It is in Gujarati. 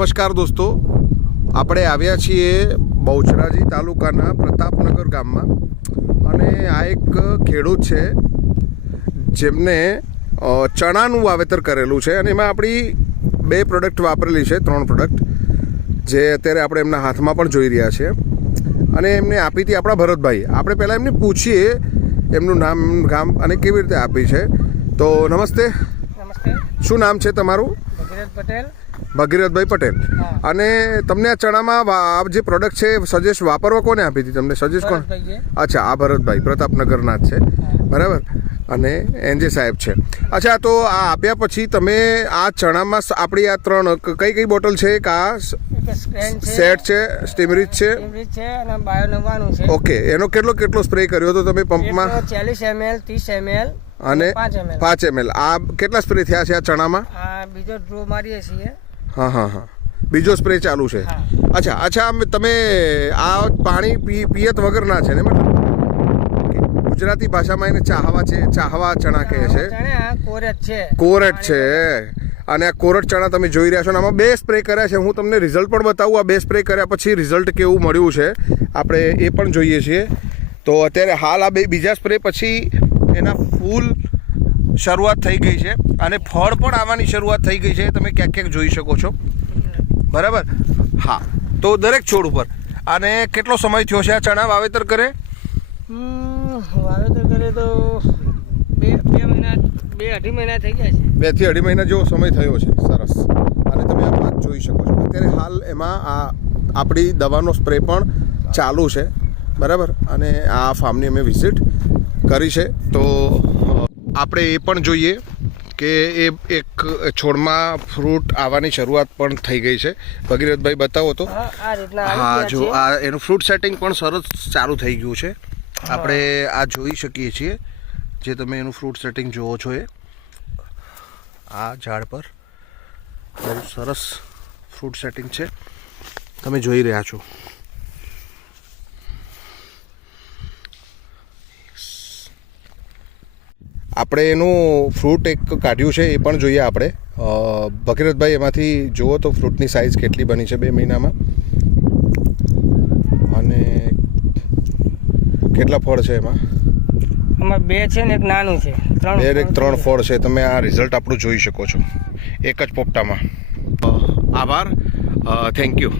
નમસ્કાર દોસ્તો, આપણે આવ્યા છીએ બહુચરાજી તાલુકાના પ્રતાપનગર ગામમાં અને આ એક ખેડૂત છે જેમને ચણાનું વાવેતર કરેલું છે અને એમાં આપણી 2 પ્રોડક્ટ વાપરેલી છે, 3 પ્રોડક્ટ જે અત્યારે આપણે એમના હાથમાં પણ જોઈ રહ્યા છીએ અને એમને આપી હતી આપણા ભરતભાઈ. આપણે પહેલાં એમને પૂછીએ એમનું નામ, ગામ અને કેવી રીતે આપી છે. તો નમસ્તે. નમસ્તે. શું નામ છે તમારું? ભગીરથ પટેલ. ભગીરથભાઈ પટેલ. અને તમને આ ચણામાં આ જે પ્રોડક્ટ છે સજેસ્ટ વાપરવા કોને આપી હતી તમને? સજેસ્ટ કોણ? અચ્છા, આ ભરતભાઈ પ્રતાપનગરના જ છે, બરાબર. અને એનજે સાહેબ છે. અચ્છા, તો આ આપ્યા પછી તમે આ ચણામાં આપણી આ 3 કઈ બોટલ છે? એક આ સેટ છે, સ્ટીમરીચ છે અને બાયો 99 છે. ઓકે, એનો કેટલો સ્પ્રે કર્યો હતો તમે પંપમાં? 40 ml, 30 ml અને 5 ml. આ કેટલા સ્પ્રે થયા છે આ ચણામાં? આ બીજો ડ્રો મારીએ છીએ. હા, બીજો સ્પ્રે ચાલુ છે. અચ્છા, તમે આ પાણી પિયત વગરના છે ને? ગુજરાતી ભાષામાં એને ચાહવા ચણા કહે છે. કોરટ છે. અને આ કોરટ ચણા તમે જોઈ રહ્યા છો. આમાં 2 સ્પ્રે કર્યા છે. હું તમને રિઝલ્ટ પણ બતાવું. આ 2 સ્પ્રે કર્યા પછી રિઝલ્ટ કેવું મળ્યું છે આપણે એ પણ જોઈએ છીએ. તો અત્યારે હાલ આ બીજા સ્પ્રે પછી એના ફૂલ શરૂઆત થઈ ગઈ છે અને ફળ પણ આવવાની શરૂઆત થઈ ગઈ છે. તમે ક્યાંક જોઈ શકો છો, બરાબર. હા, તો દરેક છોડ ઉપર. અને કેટલો સમય થયો છે આ ચણા વાવેતર કરે? વાવેતર કરે તો 2-2.5 મહિના થઈ ગયા છે. 2 થી 2.5 મહિના જેવો સમય થયો છે. સરસ. અને તમે આ પાક જોઈ શકો છો. અત્યારે હાલ એમાં આ આપણી દવાનો સ્પ્રે પણ ચાલુ છે, બરાબર. અને આ ફાર્મની અમે વિઝિટ કરી છે. તો આપણે એ પણ જોઈએ કે એક છોડમાં ફ્રૂટ આવવાની શરૂઆત પણ થઈ ગઈ છે. ભગીરથભાઈ બતાવો તો. હા, જો આ એનું ફ્રૂટ સેટિંગ પણ સરસ ચાલુ થઈ ગયું છે. આપણે આ જોઈ શકીએ છીએ, જે તમે એનું ફ્રૂટ સેટિંગ જુઓ છો એ આ ઝાડ પર બહુ સરસ ફ્રૂટ સેટિંગ છે, તમે જોઈ રહ્યા છો. આપણે એનું ફ્રૂટ એક કાઢ્યું છે એ પણ જોઈએ આપણે. ભગીરથભાઈ, એમાંથી જુઓ તો ફ્રૂટની સાઇઝ કેટલી બની છે 2 મહિનામાં અને કેટલા ફળ છે એમાં? 2 છે ને એક નાનું છે. 3 ફળ છે. તમે આ રિઝલ્ટ આપણું જોઈ શકો છો એક જ પોપટામાં. આભાર, થેન્ક યુ.